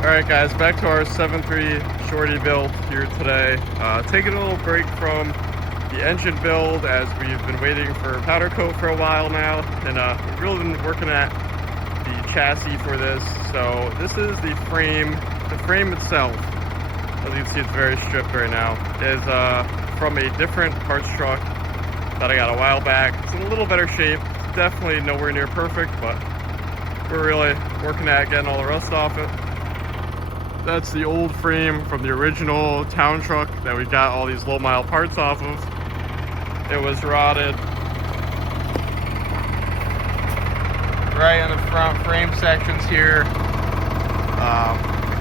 Alright guys, back to our 7.3 Shorty build here today. Taking a little break from the engine build as we've been waiting for powder coat for a while now, and we've really been working at the chassis for this. So this is the frame. The frame itself, as you can see, it's very stripped right now, is from a different parts truck that I got a while back. It's in a little better shape. It's definitely nowhere near perfect, but we're really working at getting all the rust off it. That's the old frame from the original town truck that we got all these low mile parts off of. It was rotted right in the front frame sections here.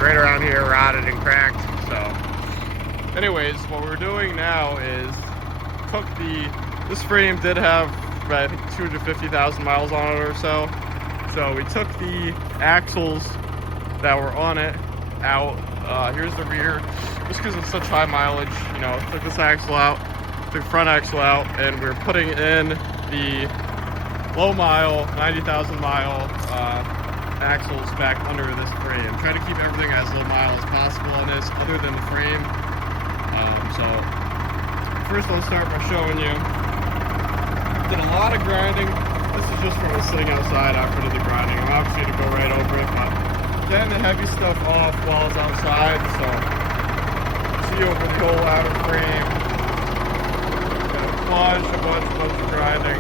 Right around here, rotted and cracked. So anyways, what we're doing now is this frame did have, I think, 250,000 miles on it or so. So we took the axles that were on it out. Here's the rear, just because it's such high mileage, you know, took this axle out, took the front axle out, and we're putting in the low mile, 90,000 mile axles back under this frame. Trying to keep everything as low mile as possible on this, other than the frame. So first I'll start by showing you. Did a lot of grinding. This is just from sitting outside after the grinding. I'm obviously going to go right over it, but getting the heavy stuff off while it's outside. So see over the whole outer frame. Got a bunch of grinding.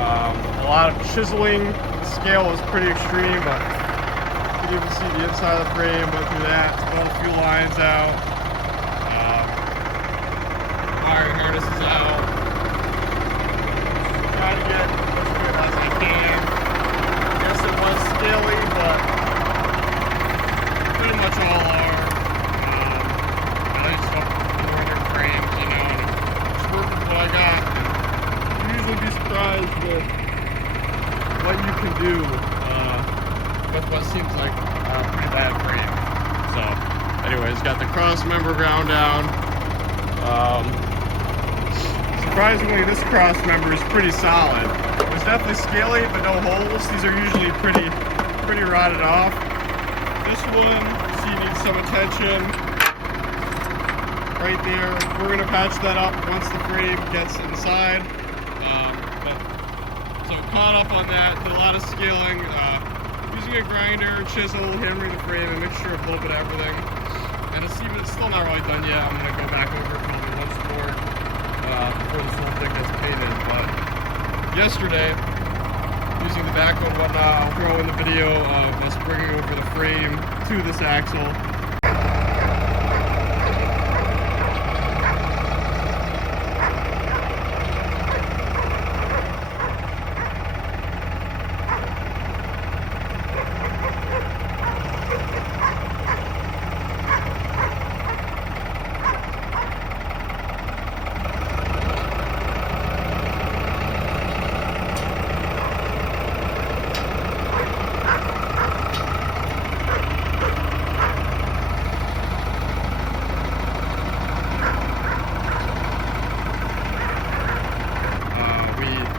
A lot of chiseling. The scale was pretty extreme, but you can even see the inside of the frame. Went through that, pulled a few lines out. Wire harnesses out. Try to get as good as I can. Guess it was scaly, but pretty much all are. I just got northern frames, you know, and just working with what I got. And you usually be surprised with what you can do with what seems like a pretty bad frame. So, anyways, got the cross member ground down. Surprisingly, this cross member is pretty solid. There's definitely scaly, but no holes. These are usually pretty rotted off. This one, see, needs some attention. Right there. We're gonna patch that up once the frame gets inside. So caught up on that. Did a lot of scaling. Using a grinder, chisel, hammering the frame, a mixture of a little bit of everything. And it's still not really done yet. I'm gonna go back over it probably once more before this whole thing gets painted. But yesterday, using the backhoe and whatnot, I'll throw in the video of us bringing over the frame to this axle.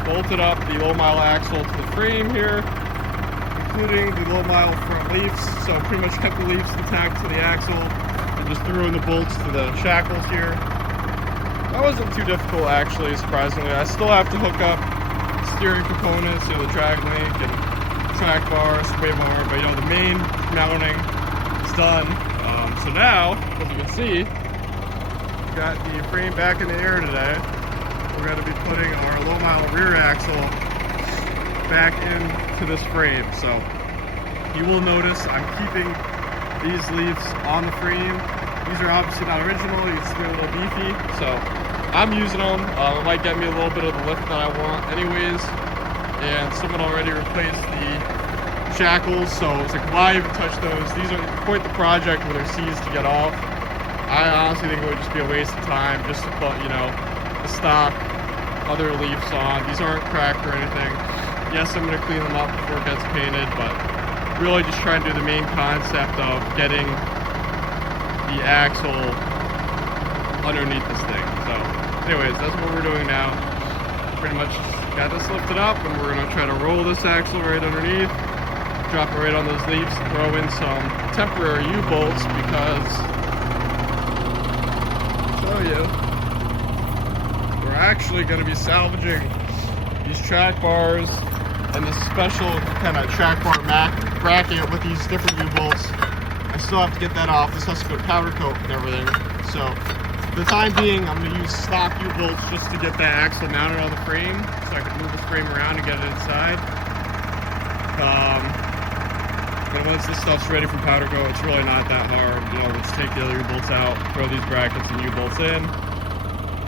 Bolted up the low mile axle to the frame here, including the low mile front leafs. So pretty much kept the leafs intact to the axle and just threw in the bolts to the shackles here. That wasn't too difficult, actually, surprisingly. I still have to hook up steering components, you know, the drag link and track bar, sway bar, but you know, the main mounting is done. So now, as you can see, we got the frame back in the air today. We're going to be putting our low mile rear axle back into this frame. So you will notice I'm keeping these leaves on the frame. These are obviously not original. You can see they're a little beefy. So I'm using them. It might get me a little bit of the lift that I want anyways. And someone already replaced the shackles. So it's like, why even touch those? These are quite the project when they're seized to get off. I honestly think it would just be a waste of time just to put, you know, the stock other leaves on. These aren't cracked or anything. Yes, I'm going to clean them up before it gets painted, but really just trying to do the main concept of getting the axle underneath this thing. So anyways, that's what we're doing now. Pretty much got this lifted up, and we're going to try to roll this axle right underneath. drop it right on those leaves, throw in some temporary U-bolts because, I'll show you, we're actually going to be salvaging these track bars and this special kind of track bar bracket with these different U-bolts. I still have to get that off. This has to go powder coat and everything. So for the time being, I'm going to use stock U-bolts just to get that axle mounted on the frame so I can move the frame around and get it inside. And once this stuff's ready for powder coat, it's really not that hard. You know, let's take the other U-bolts out, throw these brackets and U-bolts in,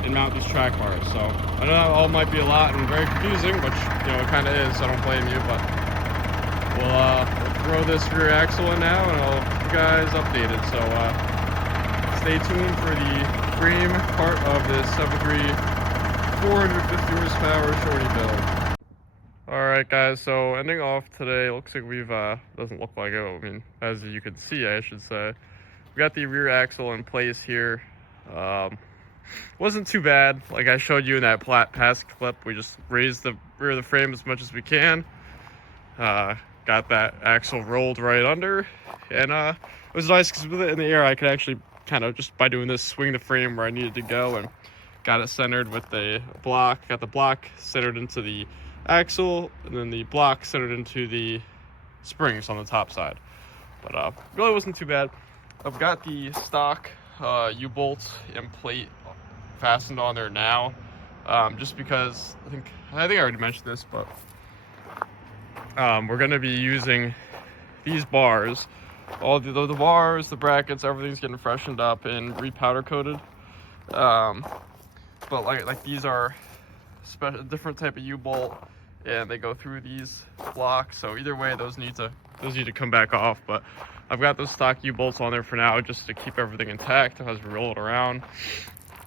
and mount these track bars. So I know that all might be a lot and very confusing, which, you know, it kind of is, so I don't blame you, but we'll throw this rear axle in now and I'll keep you guys updated. So stay tuned for the frame part of this 7.3 450 horsepower shorty build. Alright guys, so ending off today, looks like we've, doesn't look like it, I mean, as you can see, I should say. We got the rear axle in place here. Wasn't too bad, like I showed you in that past clip. We just raised the rear of the frame as much as we can. Got that axle rolled right under, and it was nice because with it in the air, I could actually kind of, just by doing this, swing the frame where I needed to go, and got it centered with the block. Got the block centered into the axle, and then the block centered into the springs on the top side. But really wasn't too bad. I've got the stock U-bolts and plate fastened on there now, just because I think I already mentioned this, but we're going to be using these bars. All the bars, the brackets, everything's getting freshened up and repowder coated. But like these are a different type of U-bolt, and they go through these blocks. So either way, those need to come back off. But I've got those stock U-bolts on there for now, just to keep everything intact as we roll it around.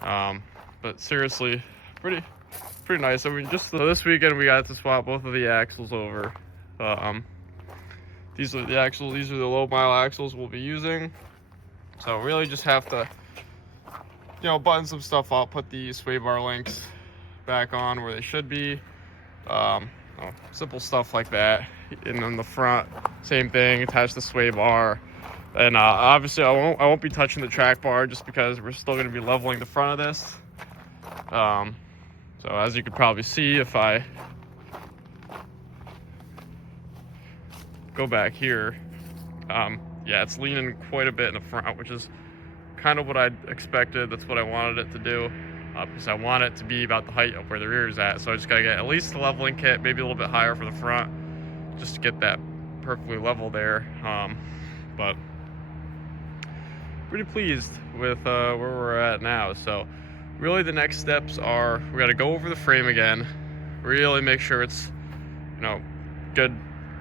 But seriously, pretty nice. I mean, just this weekend we got to swap both of the axles over. These are the axles. These are the low mile axles we'll be using. So really just have to, you know, button some stuff up, put the sway bar links back on where they should be. Simple stuff like that. And on the front, same thing. Attach the sway bar. And obviously, I won't be touching the track bar just because we're still going to be leveling the front of this. So as you could probably see, if I go back here, yeah, it's leaning quite a bit in the front, which is kind of what I expected. That's what I wanted it to do, because I want it to be about the height of where the rear is at. So I just gotta get at least the leveling kit, maybe a little bit higher for the front, just to get that perfectly level there. But pretty pleased with where we're at now. So really the next steps are, we got to go over the frame again, really make sure it's, you know, good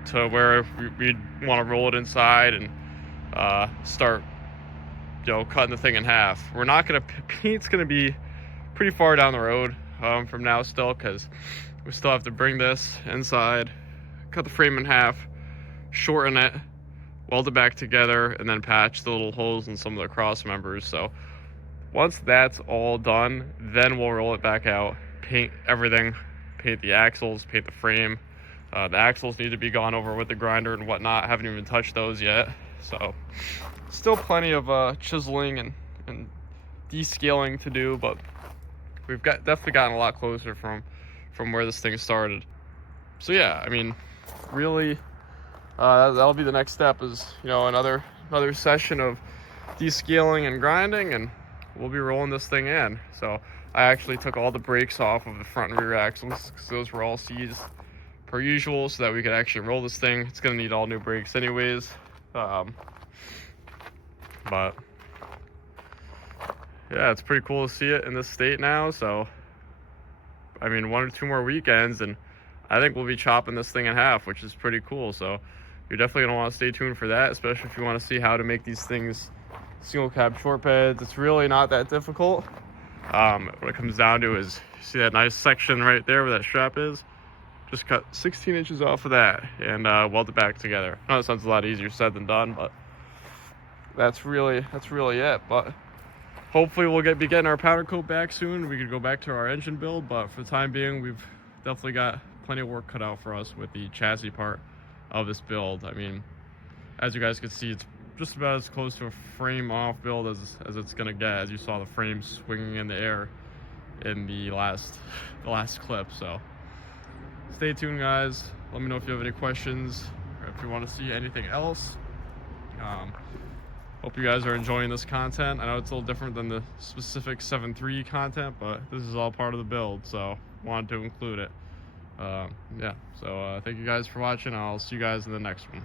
to where we want to roll it inside, and start, you know, cutting the thing in half. We're not going to, paint's going to be pretty far down the road from now still, because we still have to bring this inside, cut the frame in half, shorten it, weld it back together, and then patch the little holes in some of the cross members. So once that's all done, then we'll roll it back out, paint everything, paint the axles, paint the frame. The axles need to be gone over with the grinder and whatnot. I haven't even touched those yet. So still plenty of chiseling and descaling to do, but we've definitely gotten a lot closer from where this thing started. So yeah, I mean, really, that'll be the next step, is, you know, another session of descaling and grinding, and we'll be rolling this thing in. So I actually took all the brakes off of the front and rear axles because those were all seized per usual, so that we could actually roll this thing. It's gonna need all new brakes anyways. But yeah, it's pretty cool to see it in this state now. So I mean, 1 or 2 more weekends and I think we'll be chopping this thing in half, which is pretty cool. So you're definitely gonna want to stay tuned for that, especially if you want to see how to make these things single cab short beds. It's really not that difficult. What it comes down to is, you see that nice section right there where that strap is? Just cut 16 inches off of that and weld it back together. I know it sounds a lot easier said than done, but that's really it. But hopefully we'll be getting our powder coat back soon. We could go back to our engine build, but for the time being, we've definitely got plenty of work cut out for us with the chassis part. of this build. I mean, as you guys can see, it's just about as close to a frame off build as it's gonna get, as you saw the frame swinging in the air in the last clip. So stay tuned, guys. Let me know if you have any questions or if you want to see anything else. Hope you guys are enjoying this content. I know it's a little different than the specific 7.3 content, but this is all part of the build, so wanted to include it. Yeah, so thank you guys for watching. I'll see you guys in the next one.